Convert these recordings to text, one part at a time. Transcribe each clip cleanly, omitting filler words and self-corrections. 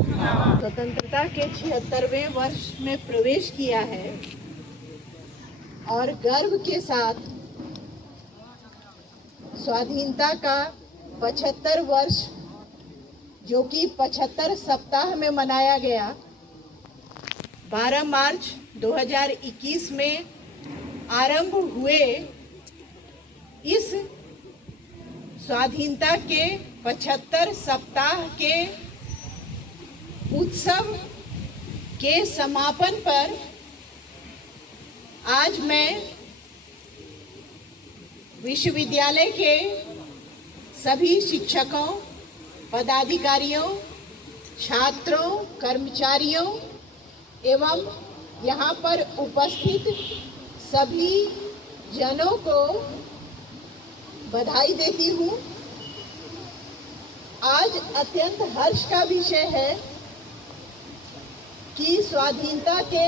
स्वतंत्रता के 76वें वर्ष में प्रवेश किया है और गर्व के साथ स्वाधीनता का 75 वर्ष जो कि 75 सप्ताह में मनाया गया 12 मार्च 2021 में आरंभ हुए इस स्वाधीनता के 75 सप्ताह के उत्सव के समापन पर आज मैं विश्वविद्यालय के सभी शिक्षकों, पदाधिकारियों, छात्रों, कर्मचारियों एवं यहाँ पर उपस्थित सभी जनों को बधाई देती हूँ। आज अत्यंत हर्ष का विषय है कि स्वाधीनता के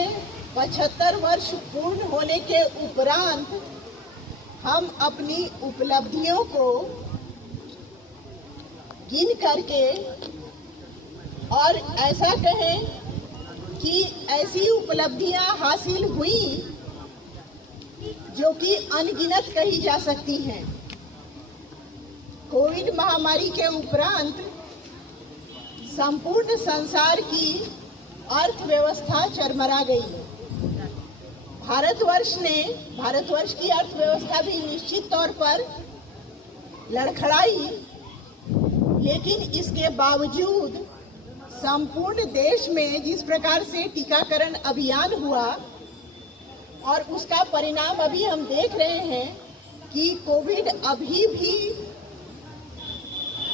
75 वर्ष पूर्ण होने के उपरांत हम अपनी उपलब्धियों को गिन करके और ऐसा कहें कि ऐसी उपलब्धियां हासिल हुई जो कि अनगिनत कही जा सकती हैं। कोविड महामारी के उपरांत संपूर्ण संसार की अर्थव्यवस्था चरमरा गई। भारतवर्ष की अर्थव्यवस्था भी निश्चित तौर पर लड़खड़ाई, लेकिन इसके बावजूद संपूर्ण देश में जिस प्रकार से टीकाकरण अभियान हुआ और उसका परिणाम अभी हम देख रहे हैं कि कोविड अभी भी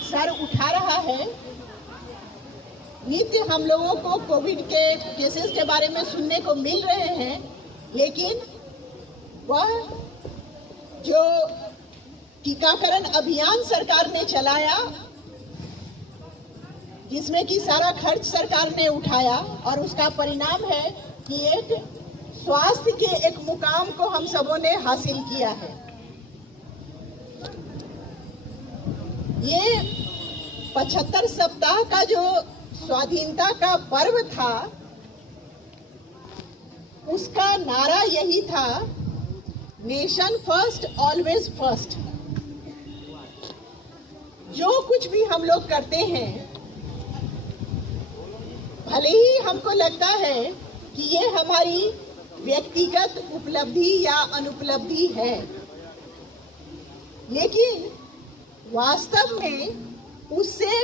सर उठा रहा है। नित्य हम लोगों को कोविड के केसेस के बारे में सुनने को मिल रहे हैं, लेकिन वह जो टीकाकरण अभियान सरकार ने चलाया जिसमें कि सारा खर्च सरकार ने उठाया और उसका परिणाम है कि एक स्वास्थ्य के एक मुकाम को हम सबों ने हासिल किया है। ये 75 सप्ताह का जो स्वाधीनता का पर्व था उसका नारा यही था, नेशन फर्स्ट ऑलवेज फर्स्ट। जो कुछ भी हम लोग करते हैं, भले ही हमको लगता है कि ये हमारी व्यक्तिगत उपलब्धि या अनुपलब्धि है, लेकिन वास्तव में उससे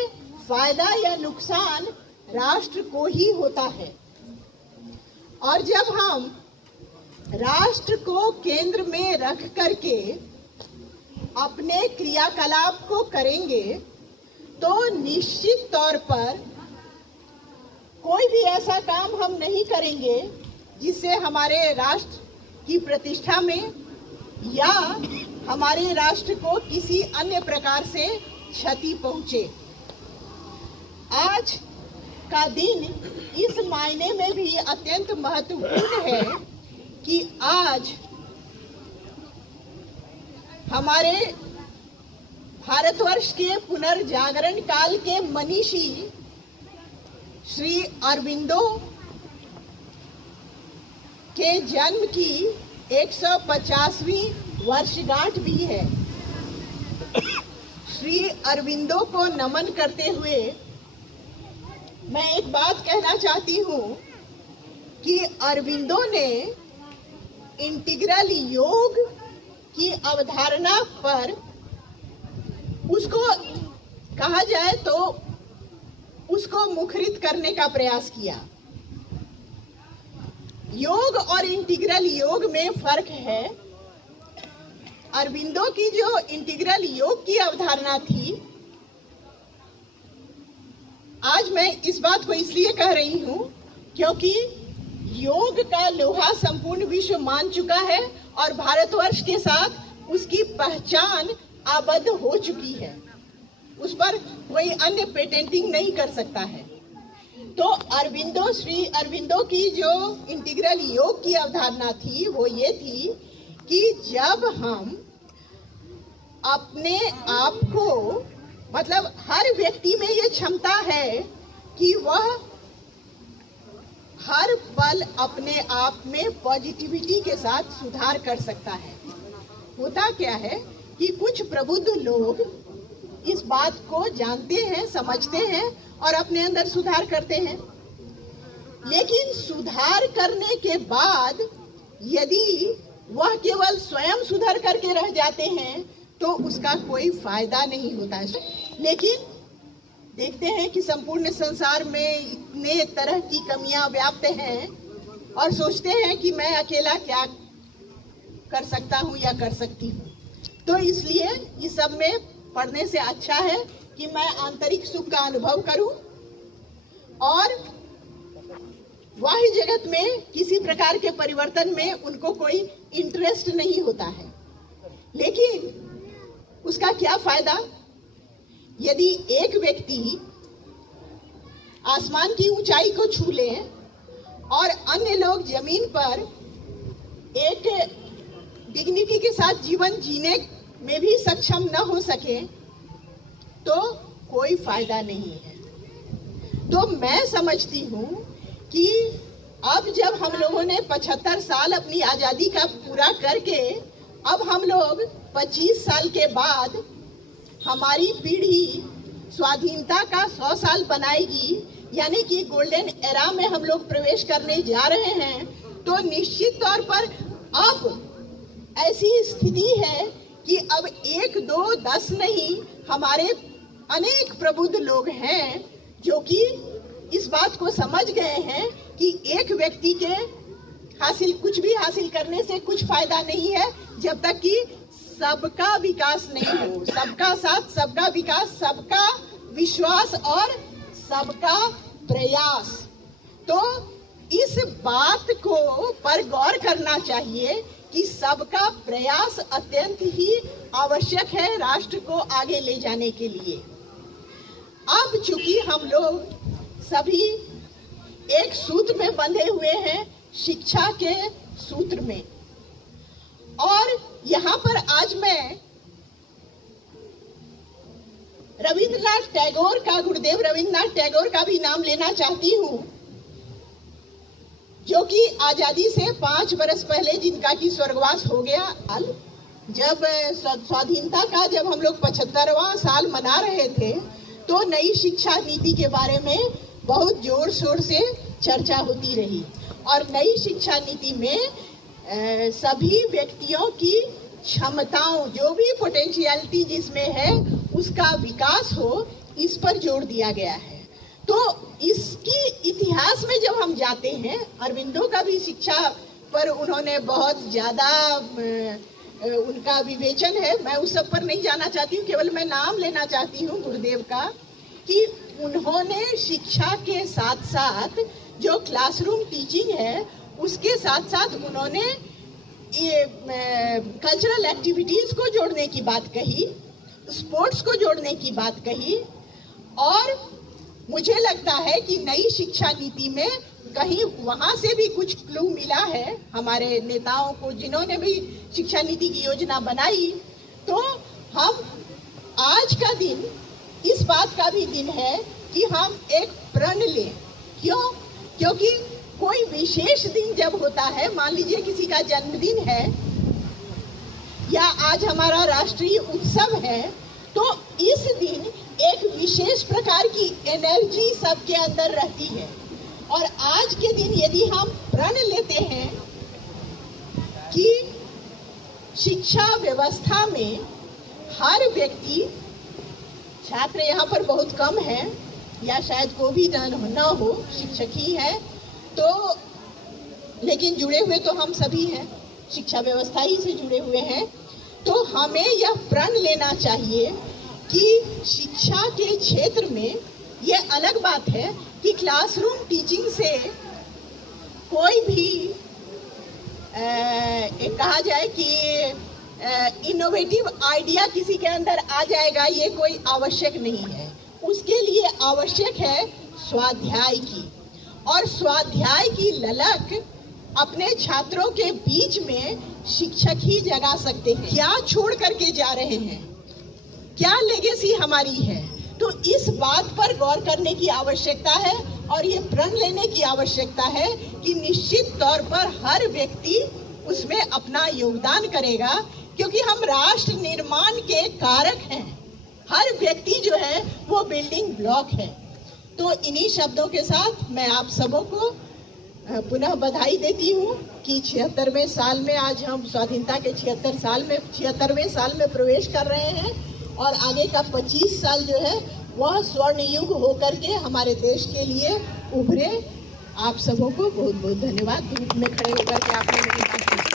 फायदा या नुकसान राष्ट्र को ही होता है। और जब हम राष्ट्र को केंद्र में रख करके अपने क्रियाकलाप को करेंगे तो निश्चित तौर पर कोई भी ऐसा काम हम नहीं करेंगे जिससे हमारे राष्ट्र की प्रतिष्ठा में या हमारे राष्ट्र को किसी अन्य प्रकार से क्षति पहुंचे। आज का दिन इस मायने में भी अत्यंत महत्वपूर्ण है कि आज हमारे भारतवर्ष के पुनर्जागरण काल के मनीषी श्री अरविंदो के जन्म की 150वीं वर्षगांठ भी है। श्री अरविंदो को नमन करते हुए मैं एक बात कहना चाहती हूँ कि अरविंदो ने इंटीग्रल योग की अवधारणा पर, उसको कहा जाए तो उसको मुखरित करने का प्रयास किया। योग और इंटीग्रल योग में फर्क है। अरविंदो की जो इंटीग्रल योग की अवधारणा थी, आज मैं इस बात को इसलिए कह रही हूं क्योंकि योग का लोहा संपूर्ण विश्व मान चुका है और भारतवर्ष के साथ उसकी पहचान आबद्ध हो चुकी है। उस पर कोई अन्य पेटेंटिंग नहीं कर सकता है। तो श्री अरविंदो की जो इंटीग्रल योग की अवधारणा थी वो ये थी कि जब हम अपने आप को, मतलब हर व्यक्ति में ये क्षमता है कि वह हर पल अपने आप में पॉजिटिविटी के साथ सुधार कर सकता है। होता क्या है कि कुछ प्रबुद्ध लोग इस बात को जानते हैं, समझते हैं और अपने अंदर सुधार करते हैं, लेकिन सुधार करने के बाद यदि वह केवल स्वयं सुधार करके रह जाते हैं तो उसका कोई फायदा नहीं होता है। लेकिन देखते हैं कि संपूर्ण संसार में इतने तरह की कमियां व्याप्त हैं और सोचते हैं कि मैं अकेला क्या कर सकता हूं या कर सकती हूं। तो इसलिए इस सब में पढ़ने से अच्छा है कि मैं आंतरिक सुख का अनुभव करूं और बाह्य जगत में किसी प्रकार के परिवर्तन में उनको कोई इंटरेस्ट नहीं होता है। लेकिन उसका क्या फायदा यदि एक व्यक्ति आसमान की ऊंचाई को छू ले और अन्य लोग जमीन पर एक डिग्निटी के साथ जीवन जीने में भी सक्षम न हो सके तो कोई फायदा नहीं है। तो मैं समझती हूँ कि अब जब हम लोगों ने 75 साल अपनी आज़ादी का पूरा करके अब हम लोग 25 साल के बाद हमारी पीढ़ी स्वाधीनता का 100 साल बनाएगी, यानी कि गोल्डन एरा में हम लोग प्रवेश करने जा रहे हैं, तो निश्चित तौर पर अब ऐसी स्थिति है कि अब 1, 2, 10 नहीं, हमारे अनेक प्रबुद्ध लोग हैं जो कि इस बात को समझ गए हैं कि एक व्यक्ति के कुछ भी हासिल करने से कुछ फायदा नहीं है जब तक कि सबका विकास नहीं हो। सबका साथ, सबका विकास, सबका विश्वास और सबका प्रयास। तो इस बात को पर गौर करना चाहिए कि सबका प्रयास अत्यंत ही आवश्यक है राष्ट्र को आगे ले जाने के लिए। अब चूंकि हम लोग सभी एक सूत्र में बंधे हुए हैं, शिक्षा के सूत्र में, और यहाँ पर आज मैं रविंद्रनाथ टैगोर का, गुरुदेव रविंद्रनाथ टैगोर का भी नाम लेना चाहती हूँ, जो कि आजादी से 5 बरस पहले जिनका की स्वर्गवास हो गया। जब स्वाधीनता का जब हम लोग 75वां साल मना रहे थे तो नई शिक्षा नीति के बारे में बहुत जोर शोर से चर्चा होती रही और नई शिक्षा नीति में सभी व्यक्तियों की क्षमताओं, जो भी पोटेंशियलिटी जिसमें है, उसका विकास हो, इस पर जोर दिया गया है। तो इसकी इतिहास में जब हम जाते हैं, अरविंदो का भी शिक्षा पर उन्होंने बहुत ज़्यादा उनका विवेचन है, मैं उस सब पर नहीं जाना चाहती हूँ, केवल मैं नाम लेना चाहती हूँ गुरुदेव का, कि उन्होंने शिक्षा के साथ साथ जो क्लासरूम टीचिंग है उसके साथ साथ उन्होंने ये कल्चरल एक्टिविटीज को जोड़ने की बात कही, स्पोर्ट्स को जोड़ने की बात कही, और मुझे लगता है कि नई शिक्षा नीति में कहीं वहाँ से भी कुछ क्लू मिला है हमारे नेताओं को, जिन्होंने भी शिक्षा नीति की योजना बनाई। तो हम आज का दिन इस बात का भी दिन है कि हम एक प्रण लें। क्यों? क्योंकि कोई विशेष दिन जब होता है, मान लीजिए किसी का जन्मदिन है या आज हमारा राष्ट्रीय उत्सव है, तो इस दिन एक विशेष प्रकार की एनर्जी सबके अंदर रहती है। और आज के दिन यदि हम प्रण लेते हैं कि शिक्षा व्यवस्था में हर व्यक्ति, छात्र यहाँ पर बहुत कम है या शायद को भी न हो, शिक्षक ही है, तो लेकिन जुड़े हुए तो हम सभी हैं, शिक्षा व्यवस्था ही से जुड़े हुए हैं। तो हमें यह प्रण लेना चाहिए कि शिक्षा के क्षेत्र में, ये अलग बात है कि क्लासरूम टीचिंग से कोई भी कहा जाए कि इनोवेटिव आइडिया किसी के अंदर आ जाएगा, ये कोई आवश्यक नहीं है। उसके लिए आवश्यक है स्वाध्याय की, और स्वाध्याय की ललक अपने छात्रों के बीच में शिक्षक ही जगा सकते हैं। क्या छोड़ करके जा रहे हैं, क्या लेगेसी हमारी है, तो इस बात पर गौर करने की आवश्यकता है और ये प्रण लेने की आवश्यकता है कि निश्चित तौर पर हर व्यक्ति उसमें अपना योगदान करेगा, क्योंकि हम राष्ट्र निर्माण के कारक हैं। हर व्यक्ति जो है वो बिल्डिंग ब्लॉक है। तो इन्हीं शब्दों के साथ मैं आप सबों को पुनः बधाई देती हूँ कि 76वें साल में आज हम स्वाधीनता के 76वें साल में प्रवेश कर रहे हैं और आगे का 25 साल जो है वह स्वर्ण युग होकर के हमारे देश के लिए उभरे। आप सबों को बहुत बहुत धन्यवाद। धूप में खड़े होकर के आपने मेरी बात